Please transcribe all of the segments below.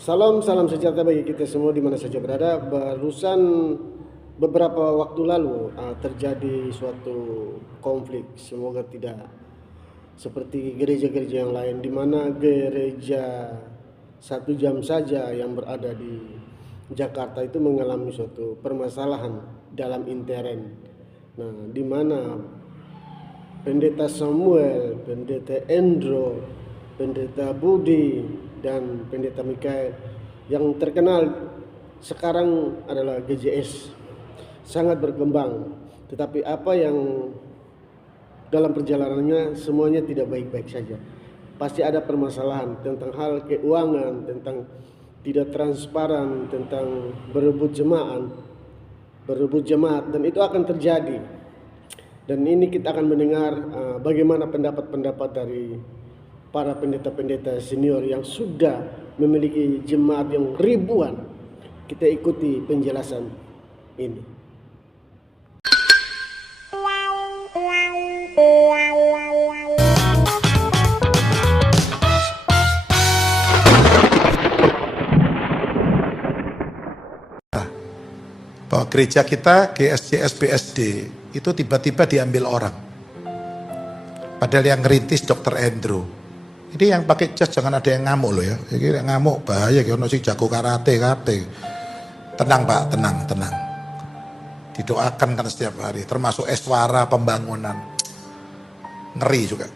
Salam, salam sejahtera bagi kita semua di mana saja berada. Barusan beberapa waktu lalu terjadi suatu konflik. Semoga tidak seperti gereja-gereja yang lain, di mana gereja 1 jam saja yang berada di Jakarta itu mengalami suatu permasalahan dalam intern. Nah, di mana Pendeta Samuel, Pendeta Endro, Pendeta Budi, dan Pendeta Mikael yang terkenal sekarang adalah GJS sangat berkembang, tetapi apa yang dalam perjalanannya semuanya tidak baik-baik saja. Pasti ada permasalahan tentang hal keuangan, tentang tidak transparan, tentang berebut jemaat, dan itu akan terjadi. Dan ini kita akan mendengar bagaimana pendapat-pendapat dari para pendeta-pendeta senior yang sudah memiliki jemaat yang ribuan. Kita ikuti penjelasan ini. Bahwa gereja kita, GSJS BSD, itu tiba-tiba diambil orang. Padahal yang ngerintis Dr. Andrew. Ini yang pakai jas jangan ada yang ngamuk loh ya. Ini ngamuk bahaya, kalau si jago karate. Tenang Pak, tenang. Didoakan kan setiap hari, termasuk eswara pembangunan. Ngeri juga.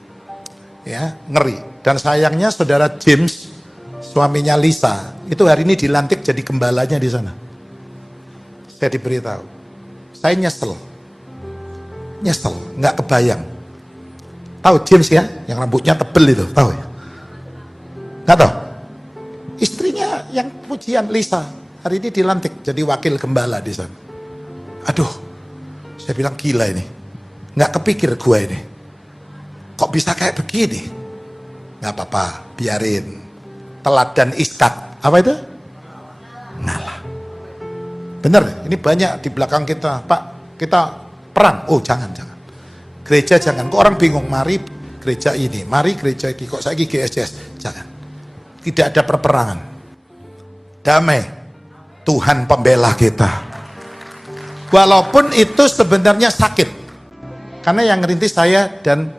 Ya, ngeri. Dan sayangnya saudara James, suaminya Lisa, itu hari ini dilantik jadi gembalanya di sana. Saya diberitahu. Saya nyesel, nggak kebayang. Tahu James ya, yang rambutnya tebel itu, tahu ya? Nggak tahu? Istrinya yang pujian Lisa, hari ini dilantik jadi wakil gembala di sana. Aduh, saya bilang gila ini. Nggak kepikir gue ini. Kok bisa kayak begini? Nggak apa-apa, biarin. Teladan Iskak, apa itu? Ngalah. Bener, ini banyak di belakang kita, Pak, kita perang. Oh jangan. Gereja jangan, kok orang bingung, mari gereja ini, mari gereja ini, kok saya GSJS, jangan. Tidak ada perperangan. Damai, Tuhan pembela kita. Walaupun itu sebenarnya sakit. Karena yang ngerintis saya dan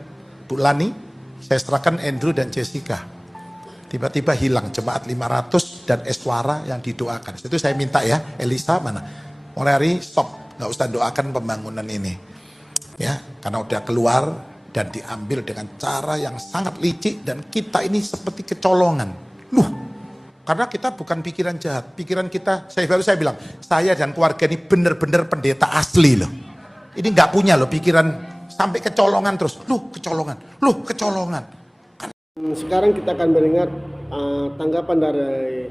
Bu Lani, saya serahkan Andrew dan Jessica. Tiba-tiba hilang jemaat 500 dan eswara yang didoakan. Itu saya minta ya, Elisa mana? Mulai hari stop, nggak usah doakan pembangunan ini. Ya, karena udah keluar dan diambil dengan cara yang sangat licik dan kita ini seperti kecolongan. Karena kita bukan pikiran jahat, pikiran kita, saya bilang, saya dan keluarga ini benar-benar pendeta asli loh. Ini nggak punya loh pikiran sampai kecolongan terus. Kecolongan. Sekarang kita akan mendengar tanggapan dari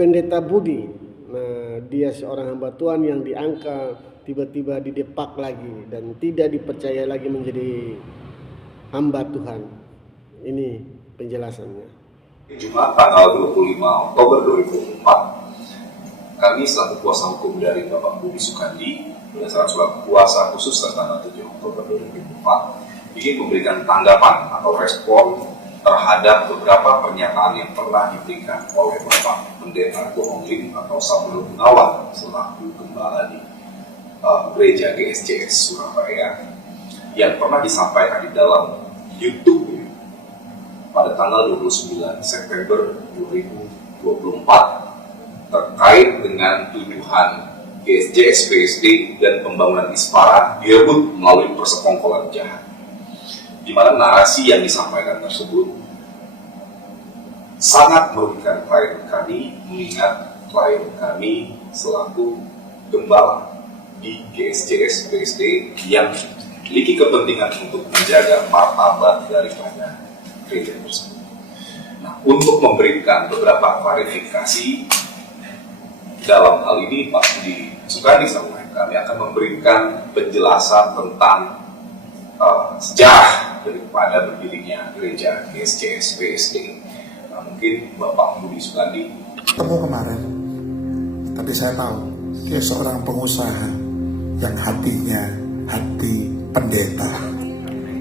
Pendeta Budi. Nah, dia seorang hamba Tuhan yang diangkat, tiba-tiba didepak lagi dan tidak dipercaya lagi menjadi hamba Tuhan. Ini penjelasannya. Jumat tanggal 25 Oktober 2004, kami selaku kuasa hukum dari Bapak Budi Sukandi berdasarkan surat kuasa khusus tanggal 7 Oktober 2004 ingin memberikan tanggapan atau respon terhadap beberapa pernyataan yang pernah diberikan oleh Bapak Pendeta Gohongling atau Samuel Gunawan selaku gembala di gereja GSJS Surabaya yang pernah disampaikan di dalam YouTube pada tanggal 29 September 2024 terkait dengan tuduhan GSJS PSD dan pembangunan Ispara direbut melalui persekongkolan jahat, di mana narasi yang disampaikan tersebut sangat merugikan klien kami, mengingat klien kami selaku gembala di GSJS PSD yang memiliki kepentingan untuk menjaga martabat daripada gereja tersebut. Nah, untuk memberikan beberapa klarifikasi dalam hal ini, Pak Budi Sukandi sama kami akan memberikan penjelasan tentang sejarah daripada berdirinya gereja GSJS PSD. Nah, mungkin Bapak Budi Sukandi. Ketemu kemarin, tapi saya tahu dia seorang pengusaha yang hatinya hati pendeta.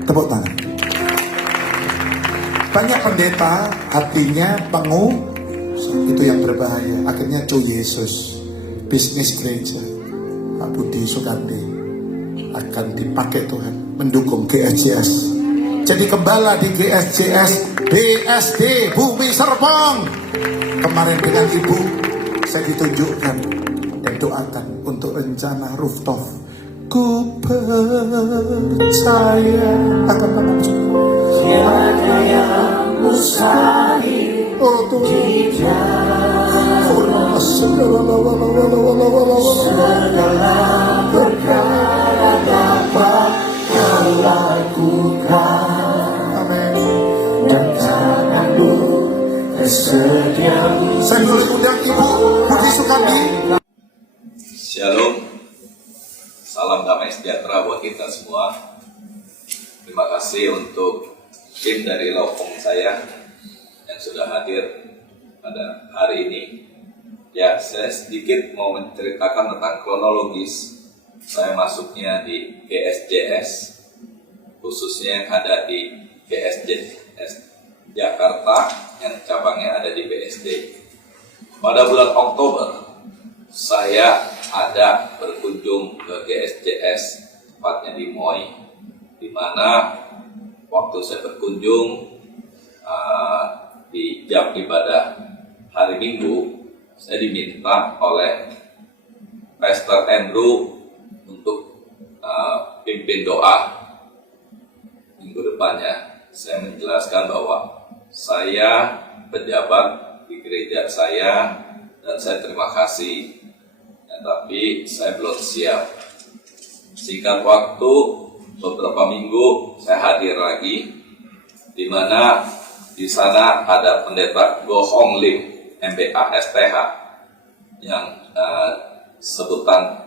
Tepuk tangan. Banyak pendeta hatinya Itu yang berbahaya. Akhirnya Yesus, bisnis gereja Pak Budi Sukandi akan dipakai Tuhan mendukung GSJS. Jadi gembala di GSJS BSD Bumi Serpong. Kemarin dengan Ibu saya ditunjukkan dan doakan untuk rencana rooftop. Ku percaya akan menunjuk tiada yang mustahil. Oh Tuhan, segala perkara dapat Kau lakukan. Amin. Dan tangan-Mu tersedia. Saya boleh undang Ibu Budi Sukandi. Shalom, salam damai sejahtera buat kita semua. Terima kasih untuk tim dari Laupung saya yang sudah hadir pada hari ini. Ya, saya sedikit mau menceritakan tentang kronologis saya masuknya di GSJS, khususnya yang ada di GSJS Jakarta yang cabangnya ada di BSD. Pada bulan Oktober saya ada berkunjung ke GSJS, tepatnya di MOI, di mana waktu saya berkunjung di jam ibadah hari Minggu, saya diminta oleh Pastor Andrew untuk pimpin doa minggu depannya. Saya menjelaskan bahwa saya pejabat di gereja saya dan saya terima kasih, tapi saya belum siap. Singkat waktu, beberapa minggu saya hadir lagi, di mana di sana ada pendeta Go Hong Lim, MBA STH, yang sebutan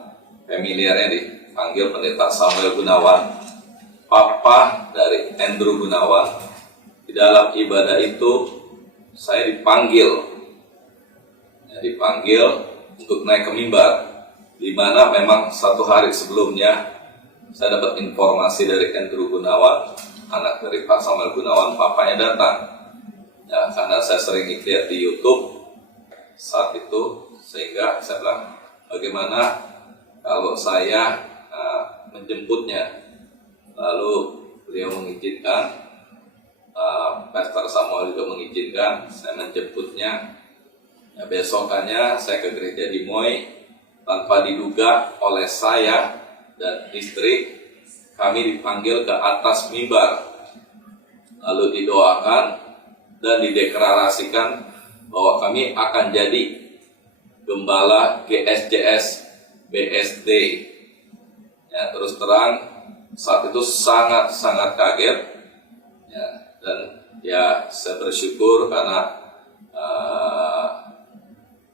familiarnya dipanggil pendeta Samuel Gunawan, papa dari Andrew Gunawan. Di dalam ibadah itu saya dipanggil untuk naik ke mimbar, di mana memang satu hari sebelumnya saya dapat informasi dari Andrew Gunawan, anak dari Pak Samuel Gunawan, papanya datang. Ya, karena saya sering lihat di YouTube saat itu, sehingga saya bilang, bagaimana kalau saya menjemputnya? Lalu beliau mengizinkan, Pastor Samuel juga mengizinkan saya menjemputnya. Ya, besokannya saya ke gereja di MOI, tanpa diduga oleh saya dan istri, kami dipanggil ke atas mimbar, lalu didoakan dan dideklarasikan bahwa kami akan jadi gembala GSJS BSD. Ya, terus terang saat itu sangat kaget, ya, dan ya saya bersyukur karena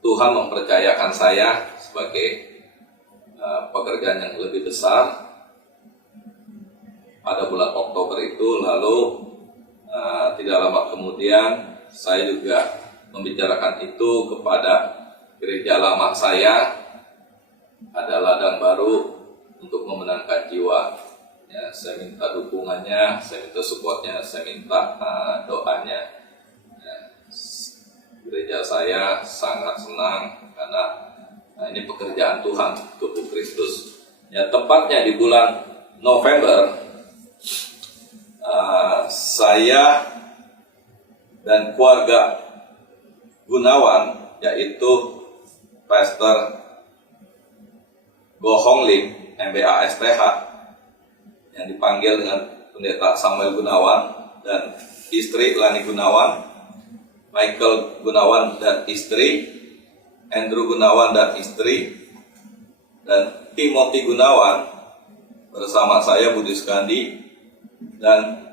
Tuhan mempercayakan saya sebagai pekerjaan yang lebih besar pada bulan Oktober itu. Lalu tidak lama kemudian saya juga membicarakan itu kepada gereja lama saya, ada ladang baru untuk memenangkan jiwa. Ya, saya minta dukungannya, saya minta supportnya, saya minta doanya. Ya, gereja saya sangat senang karena ini pekerjaan Tuhan, tubuh Kristus. Ya, tepatnya di bulan November, saya dan keluarga Gunawan, yaitu Pastor Go Hong Lim, MBA STH, yang dipanggil dengan pendeta Samuel Gunawan dan istri Lani Gunawan, Michael Gunawan dan istri, Andrew Gunawan dan istri, dan Timothy Gunawan bersama saya Budi Sukandi dan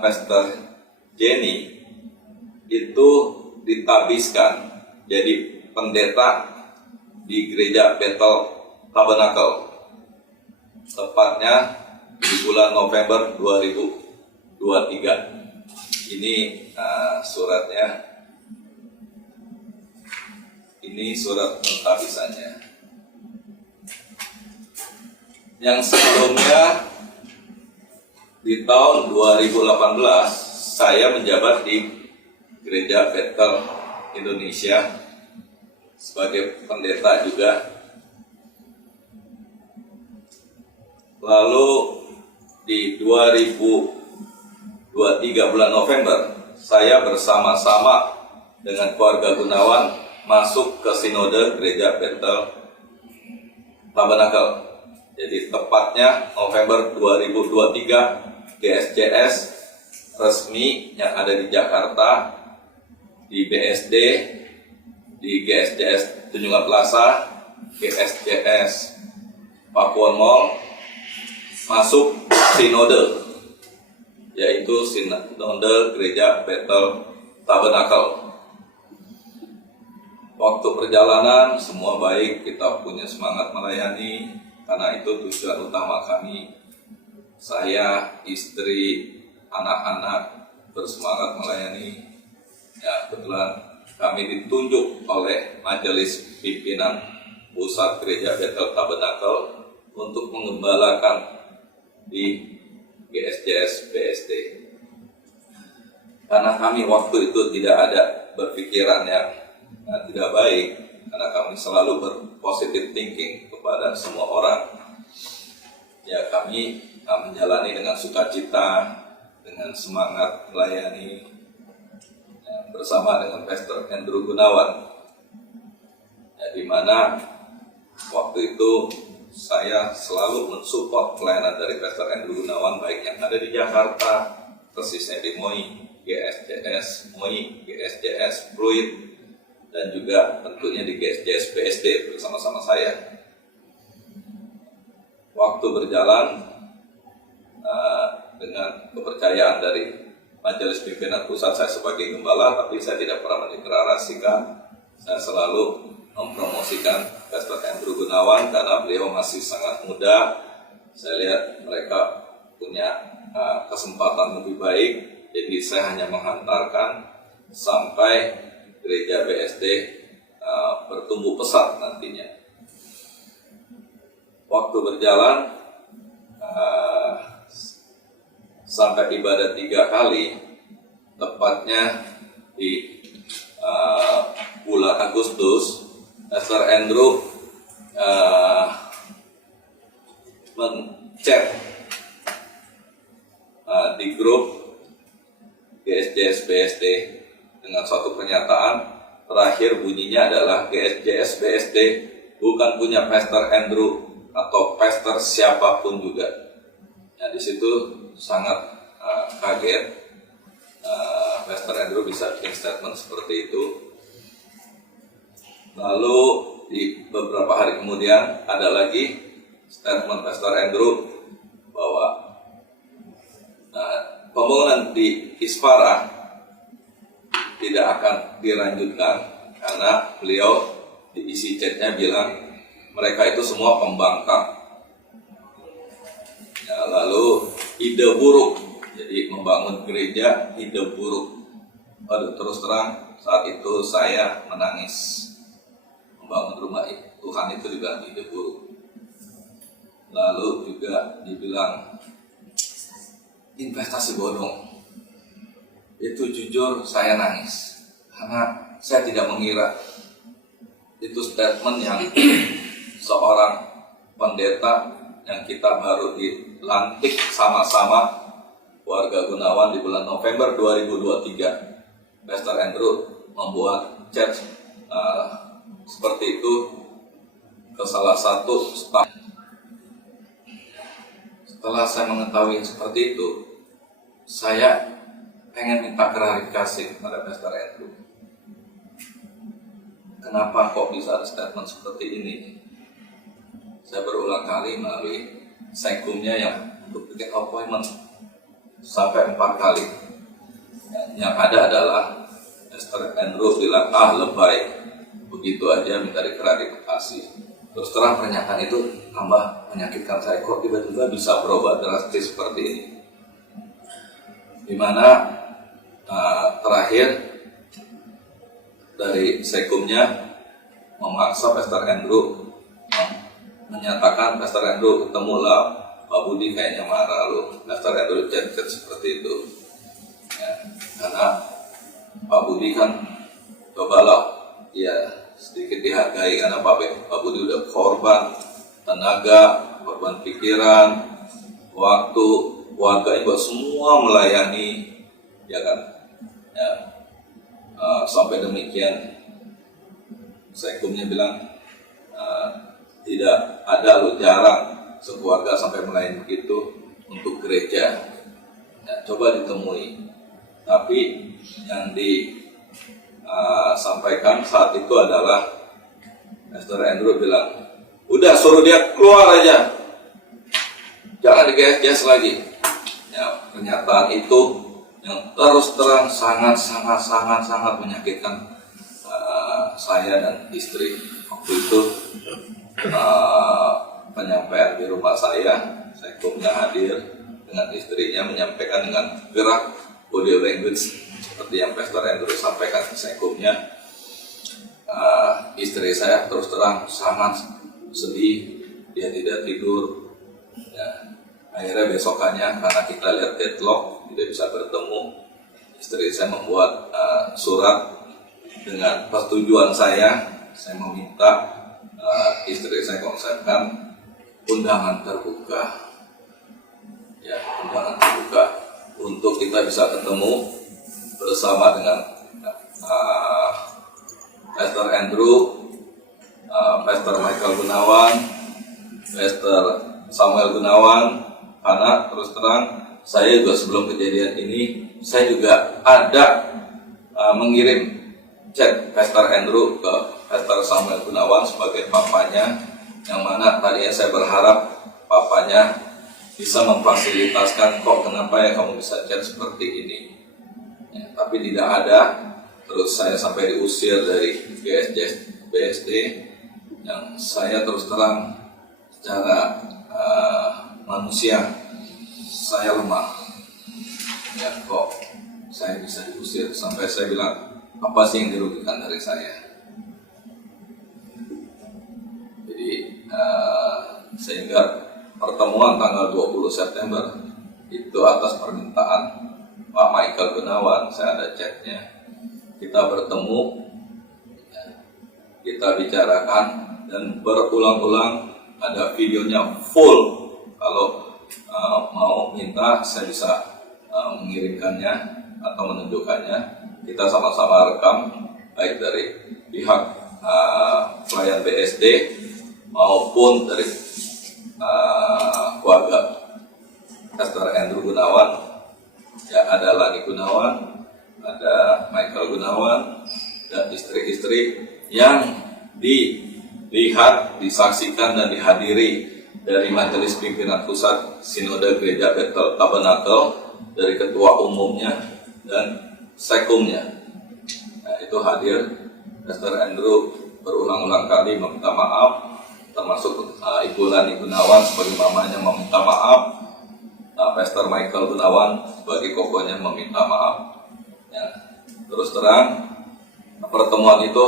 Pastor Jenny itu ditabiskan jadi pendeta di gereja Bethel Tabernacle, tepatnya di bulan November 2023. Ini suratnya, ini surat pentabisannya. Yang sebelumnya di tahun 2018 saya menjabat di gereja Bethel Indonesia sebagai pendeta juga. Lalu di 2023 bulan November, saya bersama-sama dengan keluarga Gunawan masuk ke Sinode Gereja Bethel Tabernakel. Jadi tepatnya November 2023, GSJS resmi yang ada di Jakarta, di BSD, di GSJS Tunjungan Plaza, GSJS Pakuwon Mall, masuk Sinode, yaitu Sinode Gereja Bethel Tabernakel. Waktu perjalanan semua baik, kita punya semangat melayani, karena itu tujuan utama kami. Saya, istri, anak-anak bersemangat melayani. Ya, kebetulan kami ditunjuk oleh Majelis Pimpinan Pusat Gereja Bethel Tabernakel untuk menggembalakan di GSJS BSD. Karena kami waktu itu tidak ada berpikiran yang tidak baik, karena kami selalu berpositive thinking kepada semua orang. Ya, kami menjalani dengan sukacita, dengan semangat melayani, ya, bersama dengan Pastor Andrew Gunawan, ya, di mana waktu itu saya selalu mensupport pelayanan dari Pastor Andrew Gunawan, baik yang ada di Jakarta, persisnya di MOI, GSJS MOI, GSJS Fluid, dan juga tentunya di GSJS BSD bersama-sama saya. Waktu berjalan dengan kepercayaan dari Majelis Pimpinan Pusat, saya sebagai gembala, tapi saya tidak pernah mendeklarasikan. Saya selalu mempromosikan Pastor Andrew Gunawan karena beliau masih sangat muda. Saya lihat mereka punya kesempatan lebih baik, jadi saya hanya menghantarkan sampai Gereja BSD bertumbuh pesat nantinya. Waktu berjalan sampai ibadah 3 kali, tepatnya di bulan Agustus, Pastor Andrew men-chat di grup GSJS BSD dengan suatu pernyataan. Terakhir bunyinya adalah GSJS BSD bukan punya Pastor Andrew atau pastor siapapun juga. Nah, di situ sangat kaget Pastor Andrew bisa bikin statement seperti itu. Lalu di beberapa hari kemudian ada lagi statement Pastor Andrew bahwa pembangunan di Isparah tidak akan dilanjutkan karena beliau di isi chatnya bilang mereka itu semua pembangkang. Ya, lalu ide buruk, jadi membangun gereja ide buruk. Waduh, terus terang saat itu saya menangis. Membangun rumah Tuhan itu juga ide buruk. Lalu juga dibilang investasi bodong. Itu jujur saya nangis karena saya tidak mengira itu statement yang seorang pendeta yang kita baru dilantik sama-sama warga Gunawan di bulan November 2023. Pastor Andrew membuat chat seperti itu ke salah satu staf. Setelah saya mengetahui seperti itu, saya pengen minta klarifikasi kepada Pastor Andrew. Kenapa kok bisa ada statement seperti ini? Saya berulang kali melalui sekumnya yang untuk bikin appointment sampai 4 kali. Yang ada adalah Pastor Andrew bilang, lebay, begitu aja minta diklarifikasi. Terus terang pernyataan itu tambah menyakitkan saya, kok tiba-tiba bisa berubah drastis seperti ini. Dimana terakhir dari sekumnya memaksa Pastor Andrew menyatakan, Pastor Andrew ketemulah Pak Budi kayaknya marah lu. Pastor Andrew chat seperti itu ya, karena Pak Budi kan cobalah ya sedikit dihargai, karena Pak Budi udah korban tenaga, korban pikiran, waktu, warga juga semua melayani, ya kan? Ya, sampai demikian, Sekumnya bilang tidak ada, lo jarang sekeluarga sampai melayani begitu untuk gereja. Ya, coba ditemui. Tapi yang disampaikan saat itu adalah Pastor Andrew bilang, udah suruh dia keluar aja, jangan diges-ges lagi. Ya, pernyataan itu yang terus terang sangat menyakitkan saya dan istri. Waktu itu penyampaian di rumah saya kumnya hadir dengan istrinya, menyampaikan dengan gerak body language seperti yang Pastor Andrew sampaikan ke sekumnya. Istri saya terus terang sangat sedih, dia tidak tidur. Ya, akhirnya besokannya karena kita lihat deadlock, tidak bisa bertemu, istri saya membuat surat dengan persetujuan saya meminta istri saya konsepkan undangan terbuka, ya, undangan terbuka untuk kita bisa ketemu bersama dengan Pastor Andrew, Pastor Michael Gunawan, Pastor Samuel Gunawan. Karena terus terang saya juga sebelum kejadian ini saya juga ada mengirim chat Pastor Andrew ke Pastor Samuel Gunawan sebagai papanya, yang mana tadinya saya berharap papanya bisa memfasilitakan, kok kenapa ya kamu bisa chat seperti ini, ya, tapi tidak ada. Terus saya sampai diusir dari BSD, yang saya terus terang secara manusia saya lemah, ya, kok saya bisa diusir, sampai saya bilang, apa sih yang dirugikan dari saya? Jadi sehingga pertemuan tanggal 20 September itu atas permintaan Pak Michael Gunawan, saya ada chatnya, kita bertemu, kita bicarakan, dan berulang-ulang, ada videonya full. Kalau mau minta saya bisa mengirimkannya atau menunjukkannya. Kita sama-sama rekam, baik dari pihak pelayan BSD maupun dari keluarga Pastor Andrew Gunawan. Ya, ada Lani Gunawan, ada Michael Gunawan, dan istri-istri yang dilihat, disaksikan, dan dihadiri dari Majelis Pimpinan Pusat Sinode Gereja Bethel Tabernakel, dari ketua umumnya dan sekumnya. Nah, itu hadir. Pastor Andrew berulang-ulang kali meminta maaf, termasuk Ibu Lani Gunawan sebagai mamanya meminta maaf, Pastor Michael Gunawan sebagai kokonya meminta maaf. Ya, terus terang pertemuan itu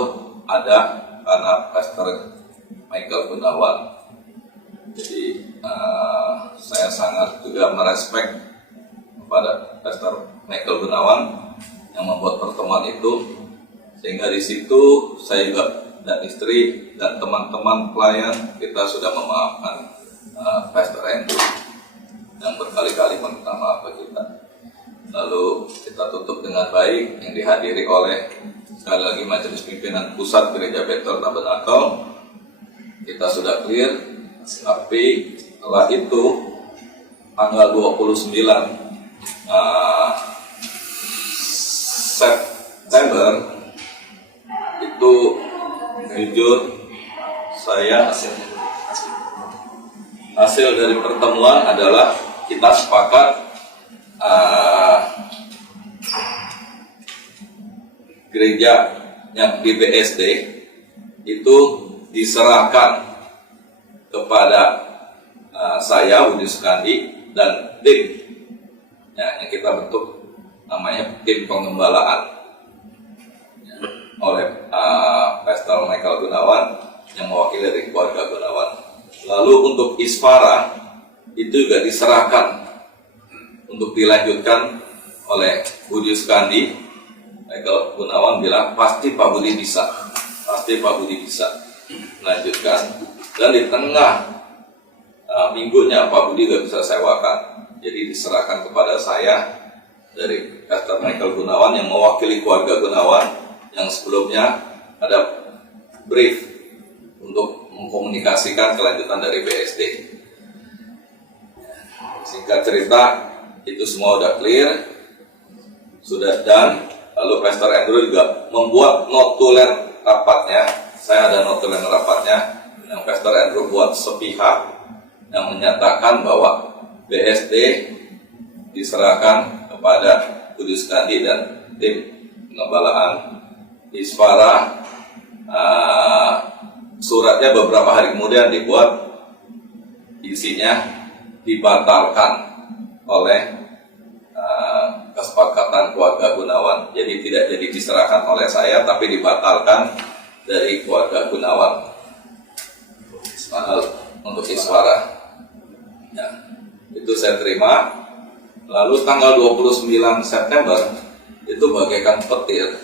ada karena Pastor Michael Gunawan. Jadi saya sangat juga merespek kepada Pastor Michael Gunawan yang membuat pertemuan itu, sehingga di situ saya juga dan istri dan teman-teman pelayan kita sudah memaafkan Pastor Andrew yang berkali-kali meminta maaf ke kita. Lalu kita tutup dengan baik, yang dihadiri oleh sekali lagi Majelis Pimpinan Pusat Gereja Bethel Tabernakel. Kita sudah clear, tapi setelah itu tanggal 29 September itu jujur saya hasil dari pertemuan adalah kita sepakat gereja yang di BSD itu diserahkan kepada saya Budi Sukandi dan tim yang kita bentuk namanya tim pengembalaan oleh Pastor Michael Gunawan yang mewakili dari keluarga Gunawan. Lalu untuk Isfara itu juga diserahkan untuk dilanjutkan oleh Budi Sukandi Michael Gunawan bilang pasti Pak Budi bisa, melanjutkan. Dan di tengah minggunya Pak Budi gak bisa sewakan, jadi diserahkan kepada saya dari Pastor Michael Gunawan yang mewakili keluarga Gunawan yang sebelumnya ada brief untuk mengkomunikasikan kelanjutan dari BSD. Singkat cerita, itu semua udah clear, sudah done. Lalu Pastor Andrew juga membuat notulen rapatnya. Saya ada notulen rapatnya yang Pastor Andrew buat sepihak yang menyatakan bahwa BSD diserahkan kepada Budi Sukandi dan tim pengembalaan Isfara. Suratnya beberapa hari kemudian dibuat, isinya dibatalkan oleh kesepakatan keluarga Gunawan. Jadi tidak jadi diserahkan oleh saya, tapi dibatalkan dari keluarga Gunawan untuk Isfara. Ya, itu saya terima. Lalu tanggal 29 September itu bagaikan petir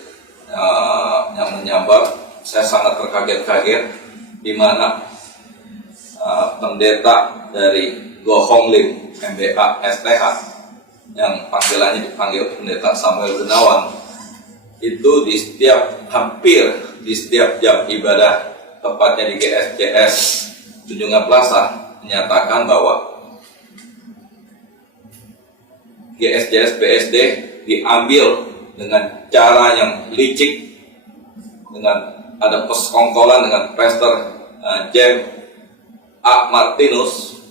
yang menyambar. Saya sangat terkaget-kaget di mana pendeta dari Go Hong Lim MBA STH yang panggilannya dipanggil pendeta Samuel Gunawan itu hampir di setiap jam ibadah, tepatnya di GSJS Tunjungan Plaza, menyatakan bahwa GSJS BSD diambil dengan cara yang licik, dengan ada persekongkolan dengan Pastor James A. Martinus,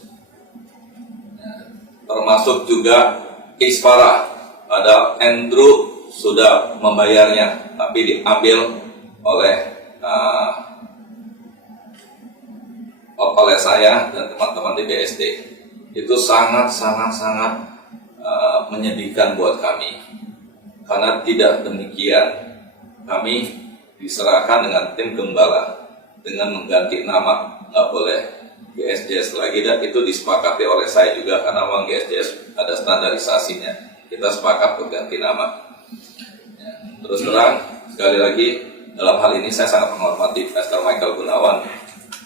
termasuk juga Isfara. Ada Andrew sudah membayarnya, tapi diambil oleh saya dan teman-teman di BSD. Itu sangat menyedihkan buat kami, karena tidak demikian kami diserahkan dengan tim gembala dengan mengganti nama, nggak boleh GSJS lagi, dan itu disepakati oleh saya juga karena memang GSJS ada standarisasinya. Kita sepakat untuk ganti nama. Ya, terus terang sekali lagi dalam hal ini saya sangat menghormati Pastor Michael Gunawan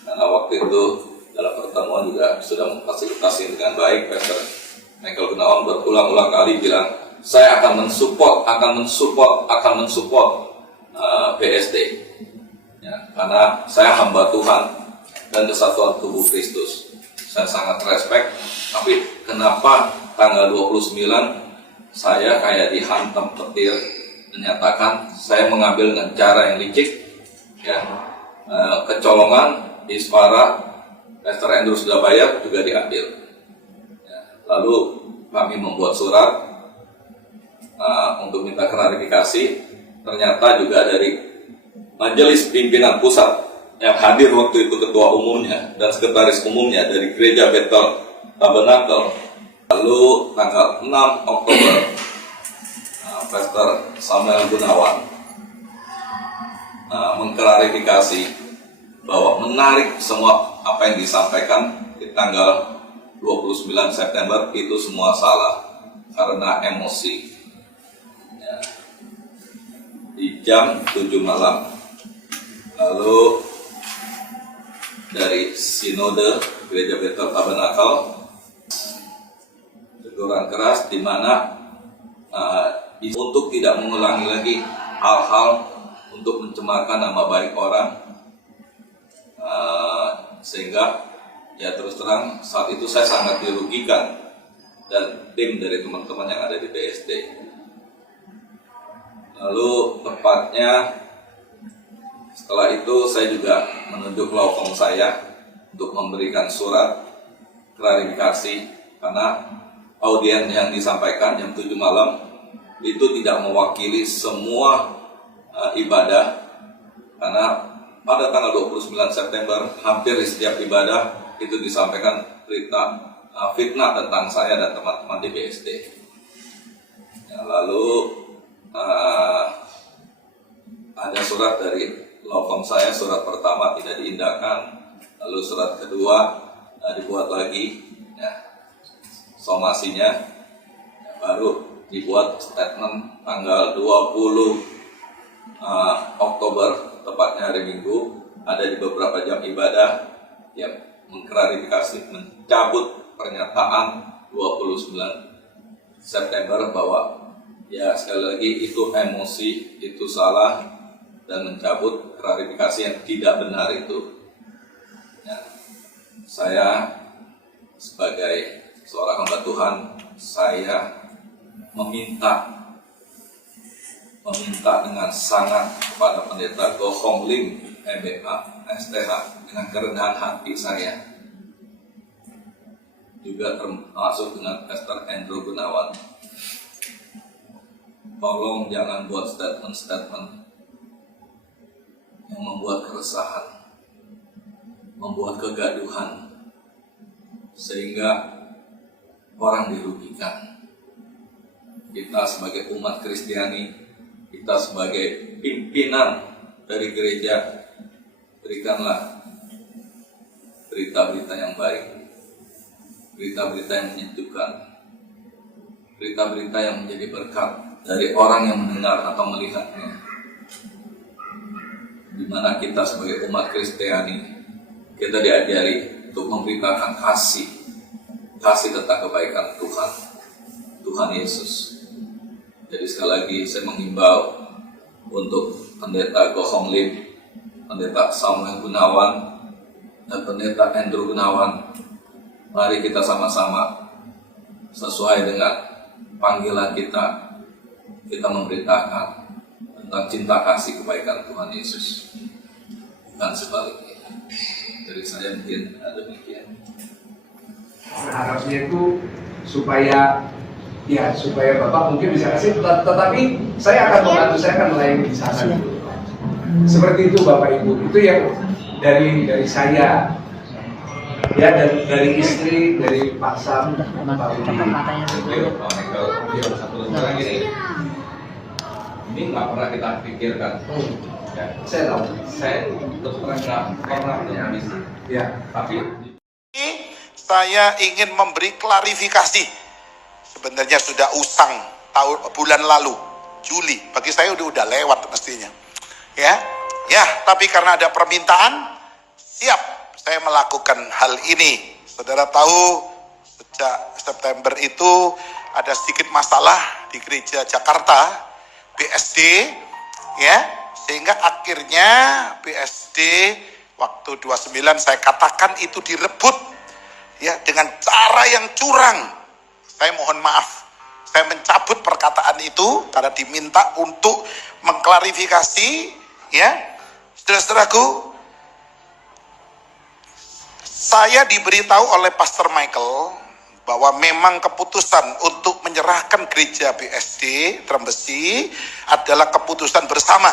karena waktu itu dalam pertemuan juga sudah memfasilitasi dengan baik. Pastor Michael Gunawan berulang-ulang kali bilang saya akan mensupport BSD, ya, karena saya hamba Tuhan dan kesatuan tubuh Kristus. Saya sangat respect, tapi kenapa tanggal 29 saya kayak dihantam petir, menyatakan saya mengambil dengan cara yang licik, ya, kecolongan Isfara, Pastor Andrew sudah bayar juga diambil. Ya, lalu kami membuat surat untuk minta klarifikasi. Ternyata juga dari majelis pimpinan pusat yang hadir waktu itu, ketua umumnya dan sekretaris umumnya dari Gereja Bethel Tabernacle. Lalu tanggal 6 Oktober Pastor Samuel Gunawan mengklarifikasi bahwa menarik semua apa yang disampaikan di tanggal 29 September itu semua salah karena emosi. Di jam 7 malam. Lalu dari Sinode Gereja Bethel Tabernacle teguran keras di mana untuk tidak mengulangi lagi hal-hal untuk mencemarkan nama baik orang, sehingga ya terus terang saat itu saya sangat dirugikan dan tim dari teman-teman yang ada di BSD. Lalu tepatnya setelah itu saya juga menunjuk law firm saya untuk memberikan surat klarifikasi karena audien yang disampaikan jam 7 malam itu tidak mewakili semua ibadah, karena pada tanggal 29 September hampir di setiap ibadah itu disampaikan berita fitnah tentang saya dan teman-teman di BSD. Ya, lalu ada surat dari law firm saya, surat pertama tidak diindahkan, lalu surat kedua dibuat lagi, ya, somasinya, ya, baru dibuat statement tanggal 20 Oktober, tepatnya hari Minggu, ada di beberapa jam ibadah yang mengklarifikasi, mencabut pernyataan 29 September bahwa ya sekali lagi itu emosi, itu salah, dan mencabut klarifikasi yang tidak benar itu. Ya, saya sebagai seorang hamba Tuhan, saya meminta dengan sangat kepada Pendeta Go Hong Lim, MBA, STH, dengan kerendahan hati saya, juga termasuk dengan Pastor Andrew Gunawan, tolong jangan buat statement-statement yang membuat keresahan, membuat kegaduhan, sehingga orang dirugikan. Kita sebagai umat Kristiani, kita sebagai pimpinan dari gereja, berikanlah berita-berita yang baik, berita-berita yang menyejukkan, berita-berita yang menjadi berkat dari orang yang mendengar atau melihatnya. Di mana kita sebagai umat Kristiani, kita diajari untuk memberitakan kasih tentang kebaikan Tuhan Yesus. Jadi sekali lagi saya menghimbau untuk Pendeta Go Hong Lim, Pendeta Samuel Gunawan, dan Pendeta Andrew Gunawan, mari kita sama-sama sesuai dengan panggilan kita memberitakan tentang cinta kasih kebaikan Tuhan Yesus, bukan sebaliknya. Dari saya mungkin demikian. Harapnya itu supaya Bapak mungkin bisa kasih, tetapi saya akan membantu, saya akan melayani di sana dulu. Seperti itu Bapak Ibu, itu yang dari saya, ya, dari istri, dari Pak Sam, Pak Budi. Ini nggak pernah kita pikirkan. Ya, Saya tahu. saya terus terang nggak pernah punya misi. Ya. Tapi saya ingin memberi klarifikasi. Sebenarnya sudah usang bulan lalu, Juli. Bagi saya udah lewat mestinya. Ya, tapi karena ada permintaan, siap saya melakukan hal ini. Saudara tahu sejak September itu ada sedikit masalah di gereja Jakarta, BSD, ya, sehingga akhirnya BSD waktu 29 saya katakan itu direbut, ya, dengan cara yang curang. Saya mohon maaf, saya mencabut perkataan itu karena diminta untuk mengklarifikasi, ya. Saudara-saudaraku, saya diberitahu oleh Pastor Michael bahwa memang keputusan untuk menyerahkan gereja BSD Trembesi adalah keputusan bersama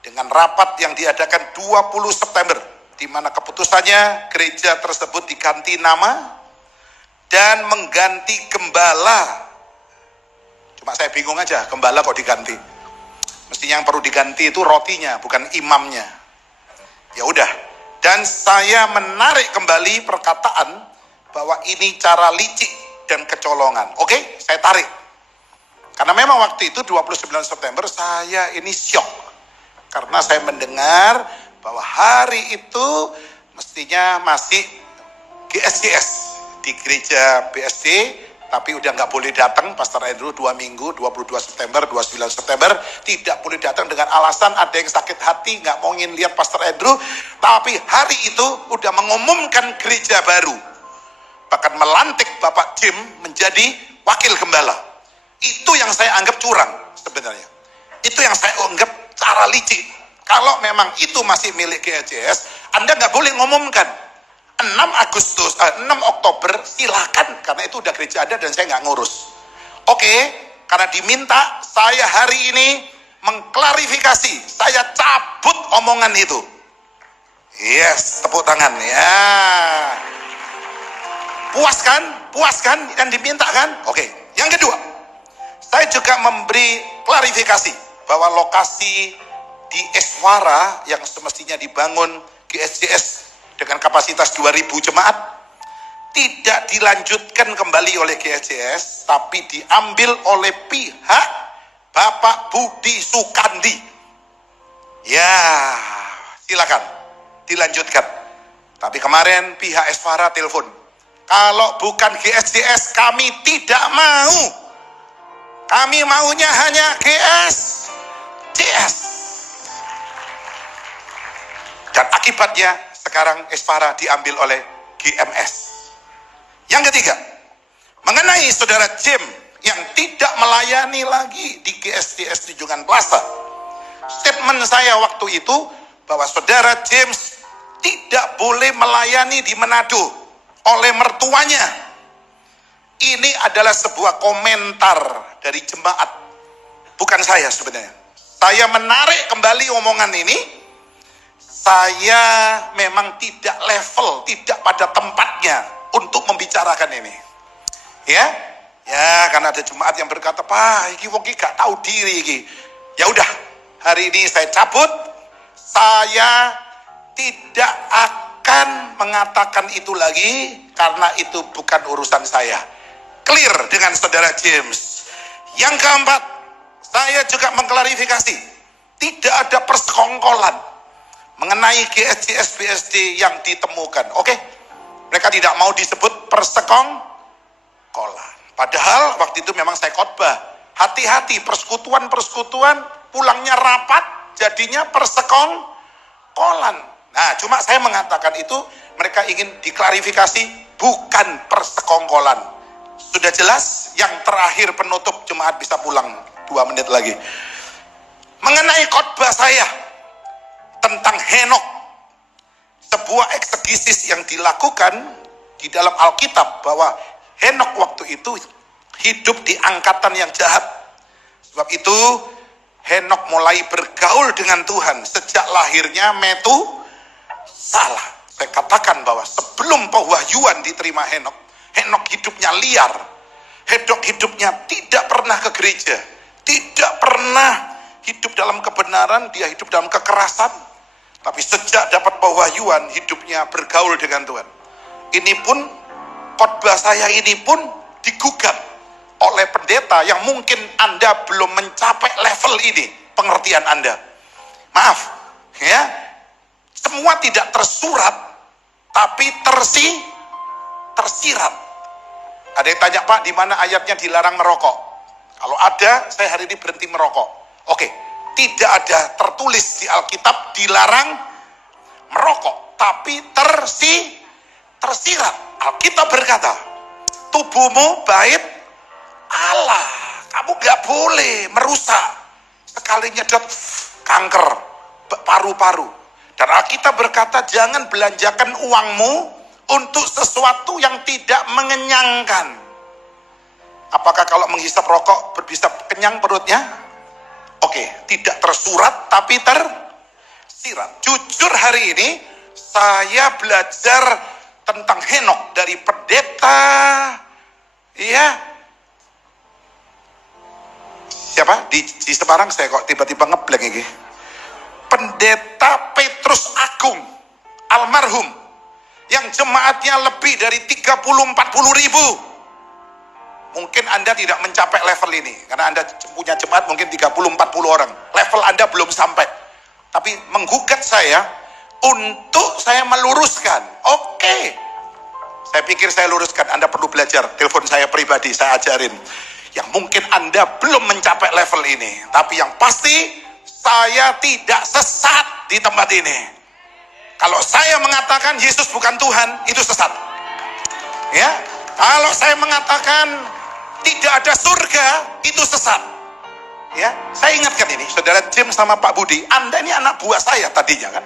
dengan rapat yang diadakan 20 September, di mana keputusannya gereja tersebut diganti nama dan mengganti gembala. Cuma saya bingung aja, gembala kok diganti? Mestinya yang perlu diganti itu rotinya, bukan imamnya. Ya udah. Dan saya menarik kembali perkataan bahwa ini cara licik dan kecolongan. Oke, saya tarik. Karena memang waktu itu 29 September saya ini syok. Karena saya mendengar bahwa hari itu mestinya masih GSJS di gereja BSD, tapi udah nggak boleh datang. Pastor Andrew 2 minggu, 22 September, 29 September tidak boleh datang dengan alasan ada yang sakit hati, nggak mau ingin lihat Pastor Andrew. Tapi hari itu udah mengumumkan gereja baru, bahkan melantik Bapak Jim menjadi wakil gembala. Itu yang saya anggap curang sebenarnya. Itu yang saya anggap cara licik. Kalau memang itu masih milik GSJS, Anda nggak boleh ngumumkan 6 Oktober silakan, karena itu udah gereja Anda dan saya nggak ngurus. Oke, karena diminta, saya hari ini mengklarifikasi, saya cabut omongan itu. Yes, tepuk tangan ya. Puas kan yang diminta kan? Oke. Yang kedua, saya juga memberi klarifikasi bahwa lokasi di Eswara yang semestinya dibangun GSJS dengan kapasitas 2.000 jemaat tidak dilanjutkan kembali oleh GSJS, tapi diambil oleh pihak Bapak Budi Sukandi. Ya, silakan dilanjutkan. Tapi kemarin pihak Esfara telepon, kalau bukan GSJS kami tidak mau. Kami maunya hanya GSJS. Dan akibatnya sekarang Esfara diambil oleh GMS. Yang ketiga, mengenai saudara James yang tidak melayani lagi di GSJS Tunjungan Plaza. Statement saya waktu itu bahwa saudara James tidak boleh melayani di Manado oleh mertuanya. Ini adalah sebuah komentar dari jemaat, bukan saya sebenarnya. Saya menarik kembali omongan ini. Saya memang tidak level, tidak pada tempatnya untuk membicarakan ini. Ya, karena ada jemaat yang berkata, "Pak, iki wong iki gak tahu diri iki." Ya udah, hari ini saya cabut. Saya tidak akan mengatakan itu lagi karena itu bukan urusan saya. Clear dengan saudara James. Yang keempat, saya juga mengklarifikasi, tidak ada persekongkolan mengenai GSJS BSD yang ditemukan. Oke, mereka tidak mau disebut persekongkolan. Padahal waktu itu memang saya khotbah, hati-hati persekutuan-persekutuan pulangnya rapat, jadinya persekongkolan. Nah, cuma saya mengatakan itu mereka ingin diklarifikasi, bukan persekongkolan. Sudah jelas, yang terakhir penutup, jemaat bisa pulang 2 menit lagi. Mengenai khotbah saya tentang Henok, sebuah eksegesis yang dilakukan di dalam Alkitab bahwa Henok waktu itu hidup di angkatan yang jahat. Sebab itu Henok mulai bergaul dengan Tuhan sejak lahirnya salah. Saya katakan bahwa sebelum pewahyuan diterima Henok, Henok hidupnya liar. Henok hidupnya tidak pernah ke gereja, tidak pernah hidup dalam kebenaran, dia hidup dalam kekerasan. Tapi sejak dapat pewahyuan, hidupnya bergaul dengan Tuhan. Ini pun, khotbah saya ini pun digugat oleh pendeta yang mungkin Anda belum mencapai level ini, pengertian Anda. Maaf, ya, semua tidak tersurat, tapi tersirat. Ada yang tanya, "Pak, di mana ayatnya dilarang merokok?" Kalau ada, saya hari ini berhenti merokok. Oke, tidak ada tertulis di Alkitab dilarang merokok, tapi tersirat. Alkitab berkata, tubuhmu bait Allah, kamu gak boleh merusak. Sekali nyedot kanker paru-paru. Dan Alkitab berkata, jangan belanjakan uangmu untuk sesuatu yang tidak mengenyangkan. Apakah kalau menghisap rokok bisa kenyang perutnya? Oke, tidak tersurat tapi tersirat. Jujur hari ini saya belajar tentang Henok dari pendeta, ya, siapa di Semarang, saya kok tiba-tiba ngeblank ini. Pendeta Petrus Agung almarhum, yang jemaatnya lebih dari 30-40 ribu. Mungkin Anda tidak mencapai level ini, karena Anda punya jemaat mungkin 30-40 orang. Level Anda belum sampai. Tapi menggugat saya untuk saya meluruskan. Oke, saya pikir saya luruskan. Anda perlu belajar. Telepon saya pribadi, saya ajarin. Yang mungkin Anda belum mencapai level ini. Tapi yang pasti, saya tidak sesat di tempat ini. Kalau saya mengatakan Yesus bukan Tuhan, itu sesat. Ya, kalau saya mengatakan tidak ada surga, itu sesat. Ya, saya ingatkan ini, saudara James sama Pak Budi, Anda ini anak buah saya tadinya kan.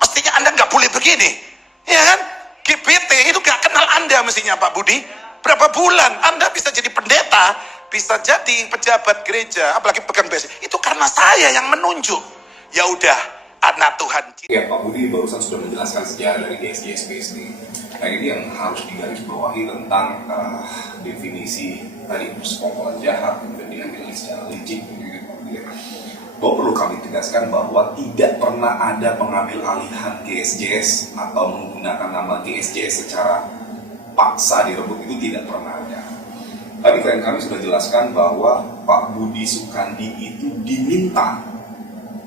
Mestinya Anda nggak boleh begini, ya kan? GBT itu nggak kenal Anda mestinya Pak Budi. Berapa bulan Anda bisa jadi pendeta, bisa jadi pejabat gereja, apalagi pegang besi. Itu karena saya yang menunjuk. Ya udah, anak Tuhan. Ya, Pak Budi barusan sudah menjelaskan sejarah dari GSJS BSD. Nah, ini yang harus digarisbawahi tentang definisi tadi persekongkolan jahat yang diambil secara legit. Bahwa perlu kami tegaskan bahwa tidak pernah ada pengambil alihan GSJS atau menggunakan nama GSJS secara paksa direbut, itu tidak pernah ada. Tadi klien kami sudah jelaskan bahwa Pak Budi Sukandi itu diminta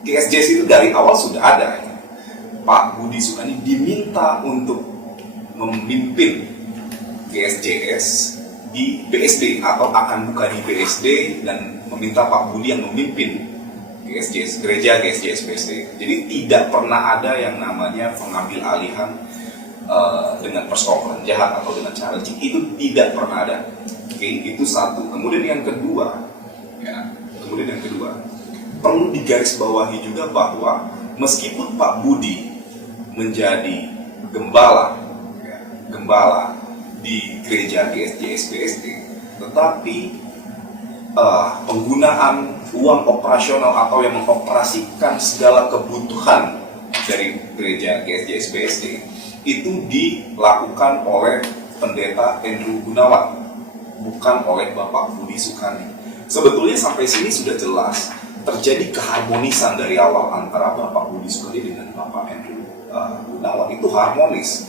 GSJS itu dari awal sudah ada. Pak Budi Sukandi diminta untuk memimpin GSJS di BSD atau akan buka di BSD, dan meminta Pak Budi yang memimpin GSJS, gereja GSJS BSD. Jadi tidak pernah ada yang namanya pengambil alihan dengan persekongkolan jahat atau dengan cara licik, itu tidak pernah ada. Oke, itu satu. Kemudian yang kedua, perlu digarisbawahi juga bahwa meskipun Pak Budi menjadi gembala di gereja GSJS BSD, tetapi penggunaan uang operasional atau yang mengoperasikan segala kebutuhan dari gereja GSJS BSD itu dilakukan oleh pendeta Andrew Gunawan, bukan oleh Bapak Budi Sukandi. Sebetulnya sampai sini sudah jelas terjadi keharmonisan dari awal antara Bapak Budi Sukandi dengan Bapak Andrew Gunawan. Itu harmonis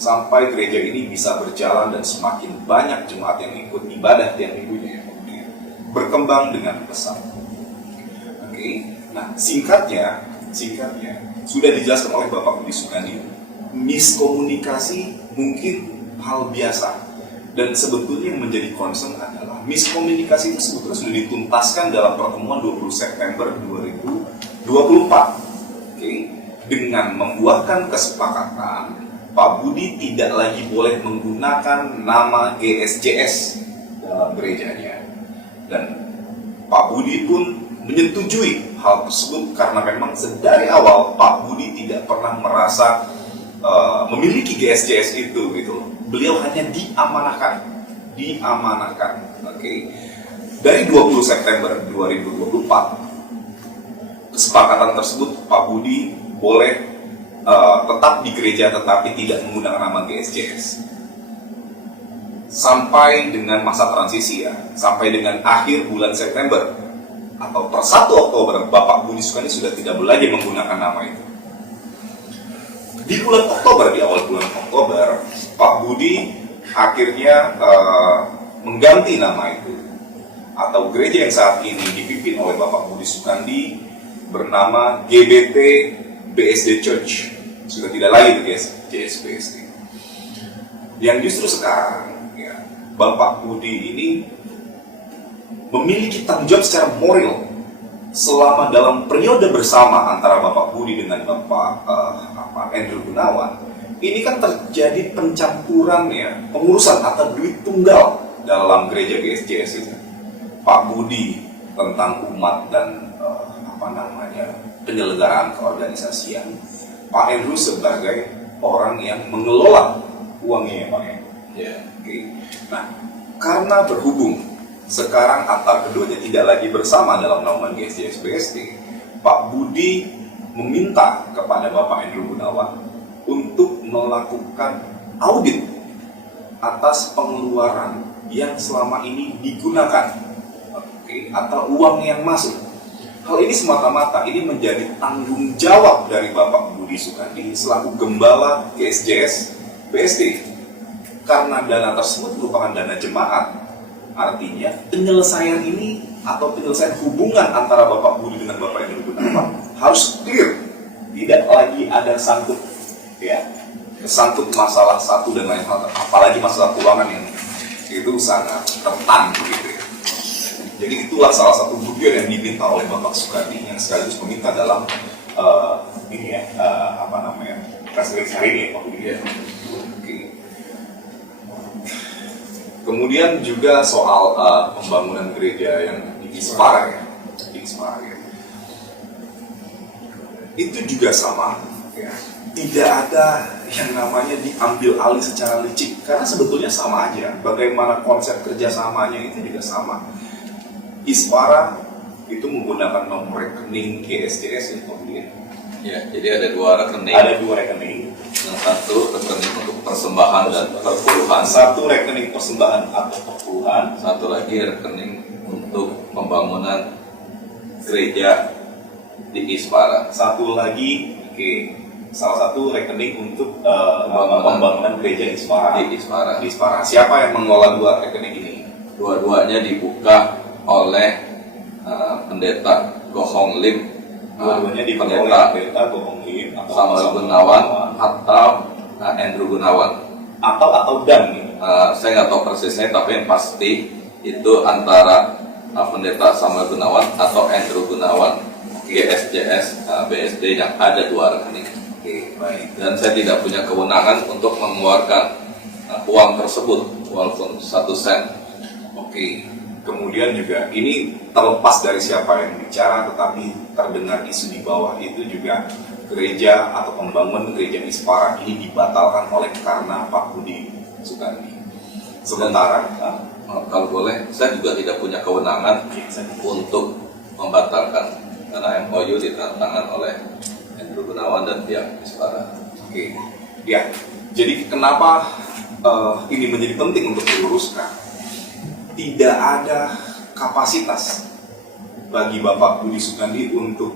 sampai gereja ini bisa berjalan dan semakin banyak jemaat yang ikut ibadah tiap minggunya, berkembang dengan pesat. Oke, nah singkatnya sudah dijelaskan oleh Bapak Budi Sukandi, miskomunikasi mungkin hal biasa, dan sebetulnya yang menjadi concern adalah miskomunikasi itu sebetulnya sudah dituntaskan dalam pertemuan 20 September 2024. Oke, dengan membuatkan kesepakatan Pak Budi tidak lagi boleh menggunakan nama GSJS dalam gerejanya, dan Pak Budi pun menyetujui hal tersebut karena memang sedari awal Pak Budi tidak pernah merasa memiliki GSJS itu gitu. Beliau hanya diamanahkan. Oke. Dari 20 September 2024 kesepakatan tersebut Pak Budi boleh tetap di gereja tetapi tidak menggunakan nama GSJS sampai dengan masa transisi, ya, sampai dengan akhir bulan September atau per 1 Oktober Bapak Budi Sukandi sudah tidak lagi menggunakan nama itu. Di bulan Oktober, di awal bulan Oktober, Pak Budi akhirnya mengganti nama itu, atau gereja yang saat ini dipimpin oleh Bapak Budi Sukandi bernama GBT BSD Church. Sudah tidak lagi GSJS BSD. Yang justru sekarang, ya, Bapak Budi ini memiliki tanggung jawab secara moral selama dalam periode bersama antara Bapak Budi dengan Bapak Andrew Gunawan. Ini kan terjadi pencampuran, ya, pengurusan atau duit tunggal dalam gereja GSJS itu. Pak Budi tentang umat dan penyelenggaraan keorganisasian, Pak Andrew sebagai orang yang mengelola uangnya, ya Pak. Ya. Oke. Nah, karena berhubung sekarang antar keduanya tidak lagi bersama dalam naungan GSJS BSD, Pak Budi meminta kepada Bapak Andrew Gunawan untuk melakukan audit atas pengeluaran yang selama ini digunakan, atau uang yang masuk. Hal ini semata-mata ini menjadi tanggung jawab dari Bapak Budi Sukandi selaku gembala GSJS BSD, karena dana tersebut merupakan dana jemaat. Artinya penyelesaian ini atau penyelesaian hubungan antara Bapak Budi dengan Bapak Andrew Gunawan harus clear, tidak lagi ada sangkut, ya, kesangkut masalah satu dan lain hal, apalagi masalah keuangan yang itu sangat rentan begitu, ya. Jadi itulah salah satu bagian yang diminta oleh Bapak Sukandi yang sekaligus meminta dalam press release hari ini, Pak Budi. Oke. Kemudian juga soal pembangunan gereja yang di Ispara, ya. Itu juga sama, ya. Tidak ada yang namanya diambil alih secara licik, karena sebetulnya sama aja. Bagaimana konsep kerjasamanya itu juga sama. Ispara itu menggunakan nomor rekening GSJS, ya, jadi ada dua rekening. Ada dua rekening. Yang satu rekening untuk persembahan dan perpuluhan. Satu rekening persembahan atau perpuluhan. Satu lagi rekening untuk pembangunan gereja di Ispara. Satu lagi, salah satu rekening untuk pembangunan gereja Ispara. Di Ispara. Siapa yang mengelola dua rekening ini? Dua-duanya dibuka oleh pendeta Go Hong Lim Dua-duanya dipakai oleh pendeta pendeta Gopong Lim atau Samuel Gunawan atau Andrew Gunawan. atau dan gitu. Saya nggak tahu persisnya, tapi yang pasti itu antara pendeta Samuel Gunawan atau Andrew Gunawan, GSJS BSD yang ada 2 rekening. Oke, baik. Dan saya tidak punya kewenangan untuk mengeluarkan uang tersebut walaupun 1 sen. Oke. Kemudian juga ini terlepas dari siapa yang bicara, tetapi terdengar isu di bawah itu juga gereja atau pembangunan gereja Ispara ini dibatalkan oleh karena Pak Budi Sugandi. Sementara Kalau boleh, saya juga tidak punya kewenangan untuk membatalkan karena MOU ditandatangani oleh Andrew Gunawan dan pihak Ispara. oke, ya. Jadi kenapa ini menjadi penting untuk diluruskan? Tidak ada kapasitas bagi Bapak Budi Sugandi untuk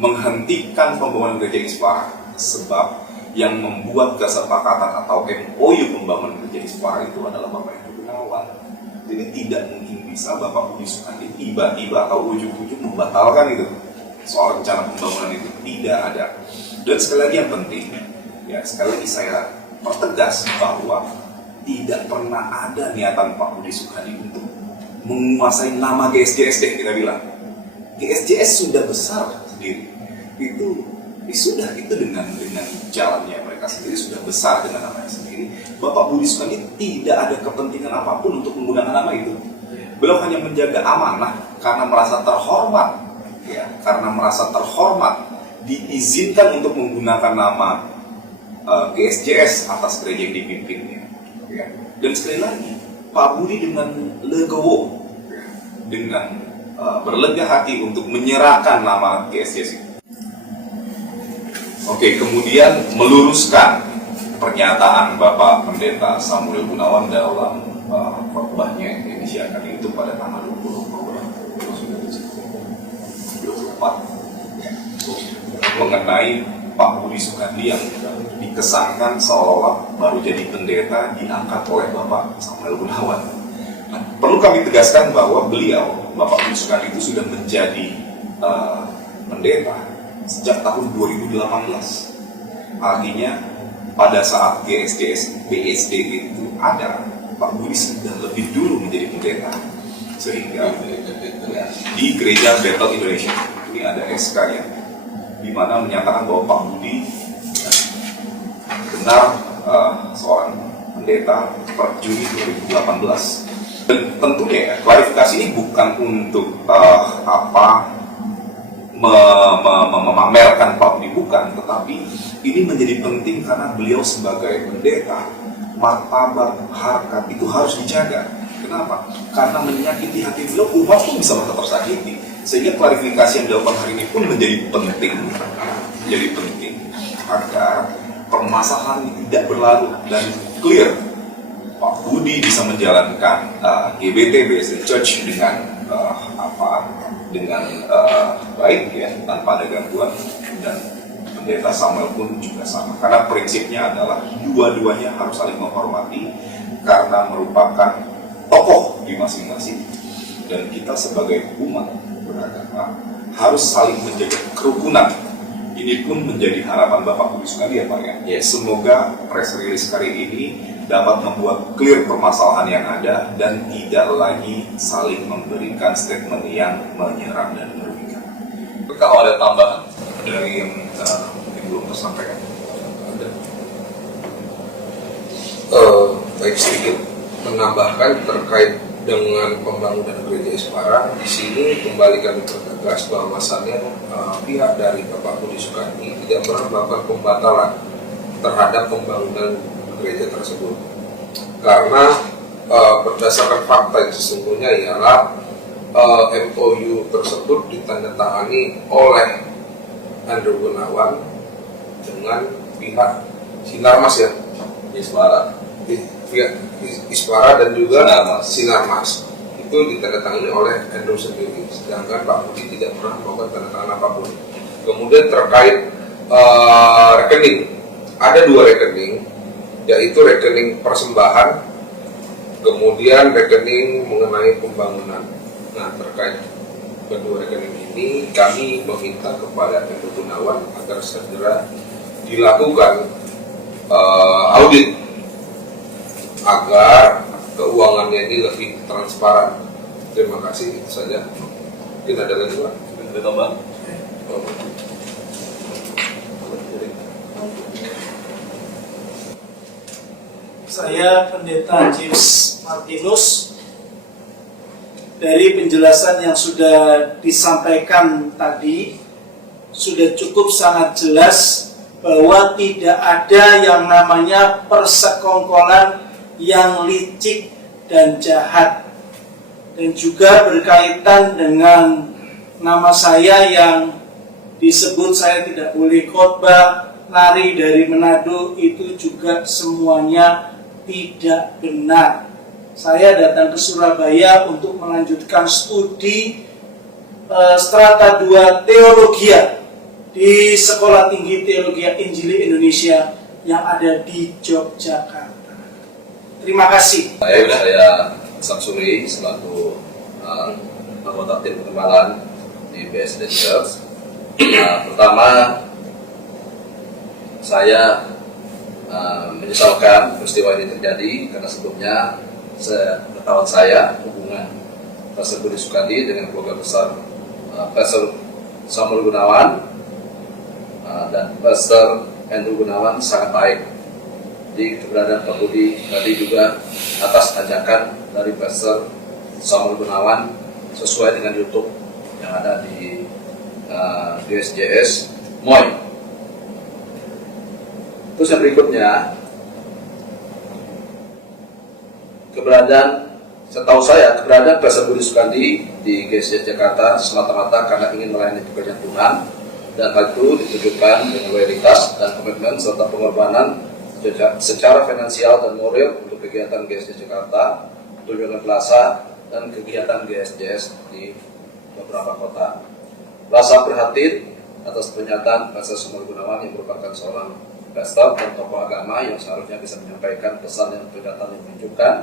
menghentikan pembangunan gereja Ispara, sebab yang membuat kesepakatan atau MOU pembangunan gereja Ispara itu adalah Bapak Andrew Gunawan. Jadi tidak mungkin bisa Bapak Budi Sugandi tiba-tiba atau ujung-ujung membatalkan itu soal rencana pembangunan itu, tidak ada. Dan sekali lagi yang penting, ya sekali lagi saya pertegas bahwa tidak pernah ada niatan Pak Budi Sugandi untuk menguasai nama GSJS kita bilang. GSJS sudah besar sendiri. Itu dengan jalannya mereka sendiri sudah besar dengan namanya sendiri. Bapak Budi Sugandi tidak ada kepentingan apapun untuk menggunakan nama itu. Beliau hanya menjaga amanah karena merasa terhormat, ya, karena merasa terhormat diizinkan untuk menggunakan nama GSJS atas gereja yang dipimpinnya. Ya. Dan sekali lagi, Pak Budi dengan legowo, ya, dengan berlegah hati untuk menyerahkan nama GSJS itu. Oke, kemudian meluruskan pernyataan Bapak Pendeta Samuel Gunawan dalam khotbahnya yang disiarkan itu pada tanggal 20 Oktober 2024 mengenai Pak Budi Sugandi yang dikesankan seolah-olah baru jadi pendeta diangkat oleh Bapak Samuel Gunawan. Nah, perlu kami tegaskan bahwa beliau, Bapak Budi Sugandi itu sudah menjadi pendeta sejak tahun 2018. Artinya pada saat GSJS BSD itu ada, Pak Budi sudah lebih dulu menjadi pendeta. Sehingga di gereja Bethel Indonesia ini ada SK nya di mana menyatakan bahwa Pak Budi benar seorang pendeta per Juni 2018. Dan tentunya ya, klarifikasi ini bukan untuk memamerkan Pak Budi, bukan, tetapi ini menjadi penting karena beliau sebagai pendeta, martabat, harkat itu harus dijaga. Kenapa? Karena menyakiti hati beliau, umat pun bisa merasa tersakiti. Sehingga klarifikasi yang dilakukan hari ini pun menjadi penting, agar permasalahan ini tidak berlarut dan clear. Pak Budi bisa menjalankan GBT BSD Church dengan baik ya, tanpa ada gangguan, dan pendeta Samuel pun juga sama, karena prinsipnya adalah dua-duanya harus saling menghormati karena merupakan tokoh di masing-masing, dan kita sebagai umat beragama harus saling menjaga kerukunan. Ini pun menjadi harapan Bapak Budi Sugandi ya Pak ya. Semoga press release kali ini dapat membuat clear permasalahan yang ada dan tidak lagi saling memberikan statement yang menyerang dan merugikan. Kalau ada tambahan Dari yang belum tersampaikan, ada. Baik, sedikit menambahkan terkait dengan pembangunan gereja Ispara. Di sini kembali kami pertegas bahwasannya pihak dari Bapak Budi Sugandi tidak pernah melakukan pembatalan terhadap pembangunan gereja tersebut, karena berdasarkan fakta yang sesungguhnya ialah MOU tersebut ditandatangani oleh Andrew Gunawan dengan pihak Sinarmas ya, pihak Ispara dan juga Sinarmas itu ditandatangani oleh Andrew sendiri, sedangkan Pak Budi tidak pernah melakukan tanda tangan apapun. Kemudian terkait rekening, ada 2 rekening, yaitu rekening persembahan, kemudian rekening mengenai pembangunan. Nah, terkait kedua rekening ini, kami meminta kepada Hendro Gunawan agar segera dilakukan audit agar keuangannya ini lebih transparan. Terima kasih, itu saja. Mungkin ada lagi, Pak? Ada tambah? Saya Pendeta James Martinus. Dari penjelasan yang sudah disampaikan tadi, sudah cukup sangat jelas bahwa tidak ada yang namanya persekongkolan yang licik dan jahat. Dan juga berkaitan dengan nama saya yang disebut saya tidak boleh khotbah, lari dari Manado, itu juga semuanya tidak benar. Saya datang ke Surabaya untuk melanjutkan studi Strata 2 Teologia di Sekolah Tinggi Teologi Injili Indonesia yang ada di Yogyakarta. Terima kasih. Saya Samsuri selaku anggota tim pengembangan di BSD Church. Pertama, saya menyesalkan peristiwa ini terjadi karena sebelumnya sepengetahuan saya hubungan Pastor Budi Sukadi dengan keluarga besar Pastor Samuel Gunawan dan Pastor Hendro Gunawan sangat baik. Di keberadaan Pak Budi tadi juga atas ajakan dari Pastor Samuel Gunawan sesuai dengan YouTube yang ada di GSJS Moy. Terus yang berikutnya, setahu saya keberadaan Pastor Budi Sukadi di GSJS Jakarta semata-mata karena ingin melayani pekerjaan Tuhan, dan hal itu ditujukan dengan loyalitas dan komitmen serta pengorbanan secara finansial dan moral untuk kegiatan GSJS Jakarta, Tunjungan Plaza, dan kegiatan GSJS di beberapa kota. Rasa prihatin atas pernyataan Pastor Samuel Gunawan yang merupakan seorang pastor dan tokoh agama yang seharusnya bisa menyampaikan pesan yang pernyataan yang menunjukkan,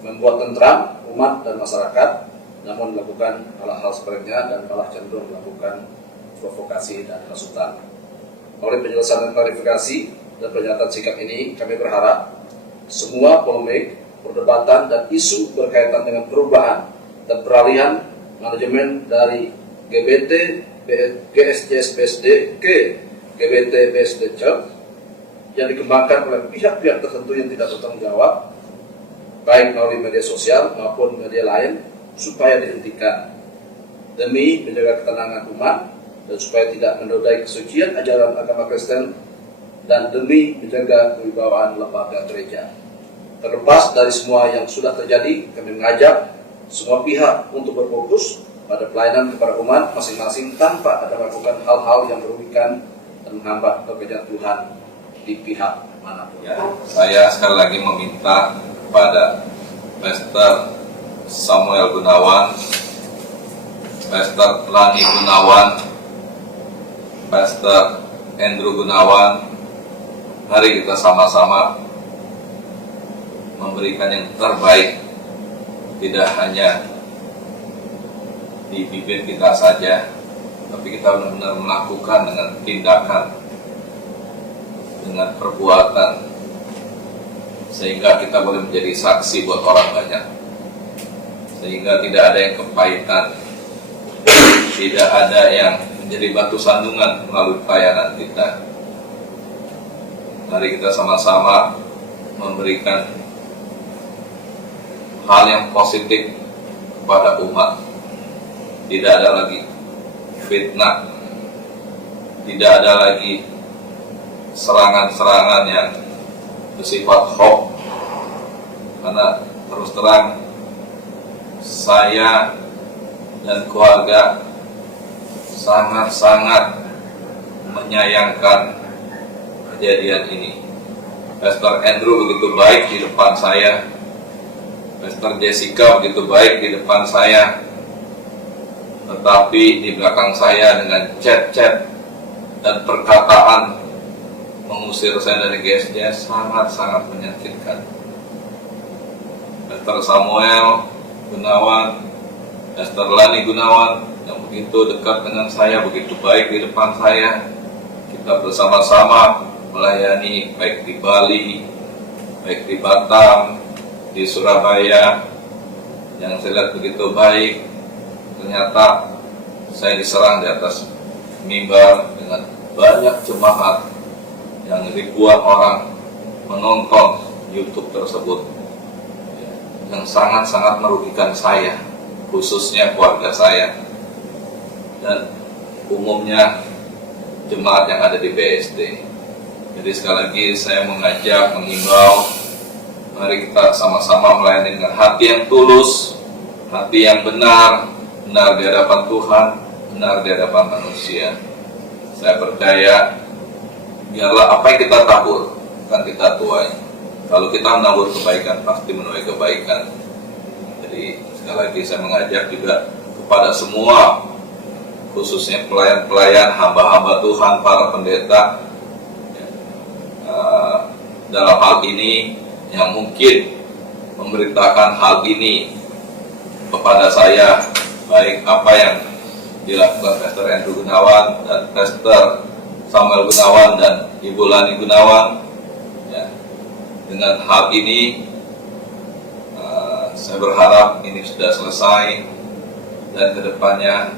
membuat tentram umat dan masyarakat, namun melakukan hal-hal sebaliknya dan malah cenderung melakukan provokasi dan hasutan. Oleh penjelasan dan klarifikasi dan pernyataan sikap ini, kami berharap semua polemik, perdebatan, dan isu berkaitan dengan perubahan dan peralihan manajemen dari GBT GSJS BSD ke GBT BSD Church yang dikembangkan oleh pihak-pihak tertentu yang tidak bertanggung jawab, baik melalui media sosial maupun media lain, supaya dihentikan demi menjaga ketenangan umat dan supaya tidak menodai kesucian ajaran agama Kristen dan demi menjaga kewibawaan lembaga gereja. Terlepas dari semua yang sudah terjadi, kami mengajak semua pihak untuk berfokus pada pelayanan kepada umat masing-masing tanpa ada melakukan hal-hal yang merugikan dan menghambat pekerjaan Tuhan di pihak manapun. Ya, saya sekali lagi meminta kepada Pastor Samuel Gunawan, Pastor Lani Gunawan, Pastor Hendro Gunawan, mari kita sama-sama memberikan yang terbaik, tidak hanya di bibir kita saja, tapi kita benar-benar melakukan dengan tindakan, dengan perbuatan, sehingga kita boleh menjadi saksi buat orang banyak, sehingga tidak ada yang kepahitan, tidak ada yang menjadi batu sandungan melalui pelayanan kita. Mari kita sama-sama memberikan hal yang positif kepada umat. Tidak ada lagi fitnah, tidak ada lagi serangan-serangan yang bersifat hoax. Karena terus terang saya dan keluarga sangat-sangat menyayangkan kejadian ini. Pastor Andrew begitu baik di depan saya, Pastor Jessica begitu baik di depan saya, tetapi di belakang saya dengan chat-chat dan perkataan mengusir saya dari GSJS sangat-sangat menyakitkan. Pastor Samuel Gunawan, Pastor Lani Gunawan, yang begitu dekat dengan saya, begitu baik di depan saya. Kita bersama-sama melayani baik di Bali, baik di Batam, di Surabaya, yang saya lihat begitu baik. Ternyata saya diserang di atas mimbar dengan banyak jemaat yang ribuan orang menonton YouTube tersebut, yang sangat-sangat merugikan saya, khususnya keluarga saya dan umumnya jemaat yang ada di BSD. Jadi sekali lagi saya mengajak, mengimbau, mari kita sama-sama melayani dengan hati yang tulus, hati yang benar, benar di hadapan Tuhan, benar di hadapan manusia. Saya percaya, biarlah apa yang kita tabur akan kita tuai. Kalau kita menabur kebaikan, pasti menuai kebaikan. Jadi sekali lagi saya mengajak juga kepada semua, khususnya pelayan-pelayan, hamba-hamba Tuhan, para pendeta, dalam hal ini yang mungkin memberitakan hal ini kepada saya, baik apa yang dilakukan Pastor Andrew Gunawan dan Pastor Samuel Gunawan dan Ibu Lani Gunawan, ya, dengan hal ini saya berharap ini sudah selesai dan kedepannya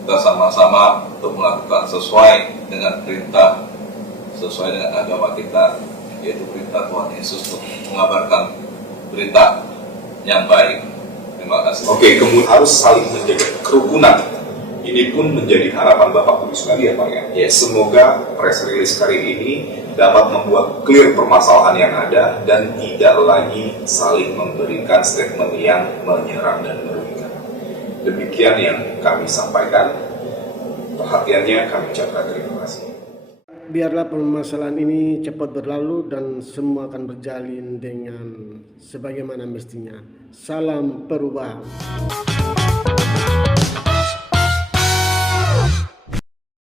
kita sama-sama untuk melakukan sesuai dengan perintah, sesuai dengan agama kita, yaitu perintah Tuhan Yesus untuk mengabarkan berita yang baik. Terima kasih. Oke, kemudian harus saling menjaga kerukunan. Ini pun menjadi harapan Bapak Kudus sekali ya Pak ya. Yes. Semoga press release kali ini dapat membuat clear permasalahan yang ada dan tidak lagi saling memberikan statement yang menyerang dan merugikan. Demikian yang kami sampaikan. Perhatiannya kami ucapkan terima kasih. Biarlah permasalahan ini cepat berlalu dan semua akan berjalin dengan sebagaimana mestinya. Salam perubahan.